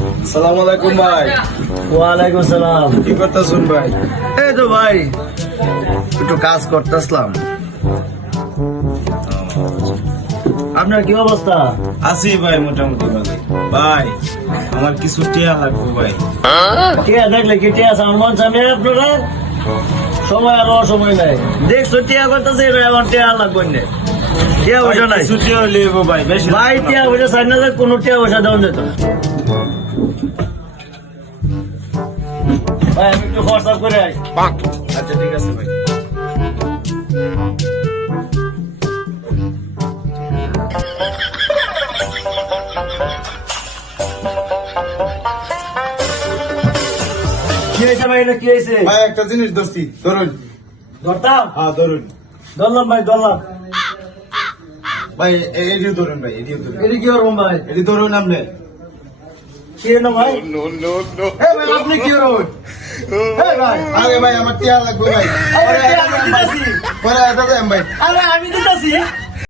আসসালামু আলাইকুম ভাই। ওয়ালাইকুম সালাম। কি করতেছেন ভাই? এই তো ভাই একটু কাজ করতেছিলাম। আপনার কি অবস্থা? আছি ভাই মোটামুটি ভালো। ভাই আমার কিছু টিয়া লাগবে ভাই। টিয়া দেখলে কি টিয়া আছে আমার মন সামনে আপনারা? সময় আর অসময় নাই। দেখছো টিয়া করতেছে আমার টিয়া লাগবে না। টিয়া পয়সা নাই। কিছু টিয়া লিব ভাই, বেশি ভাই টিয়া পয়সা চাই না, কোনো টিয়া পয়সা দেওয়া যেত না। ভাই আমি একটু খরচা করে আই। আচ্ছা ঠিক আছে ভাই। কি হয়েছে ভাই, এটা কি হয়েছে? ভাই একটা জিনিস ধরছি, ধরুন। ধরতাম? হ্যাঁ ধরুন ধরলাম ভাই, ধরলাম। ভাই, এডিও ধরুন ভাই, এডিও ধরুন। এটা কি করবো ভাই? এডি ধরুন আপনি। কি না ভাই? এই ভাই আপনি কি করুন? এই ভাই, আরে ভাই আমার টিয়া লাগবে ভাই। আরে টিয়া আমি দিতাছি। পরে এটা দেন ভাই। আরে আমি দিতাছি।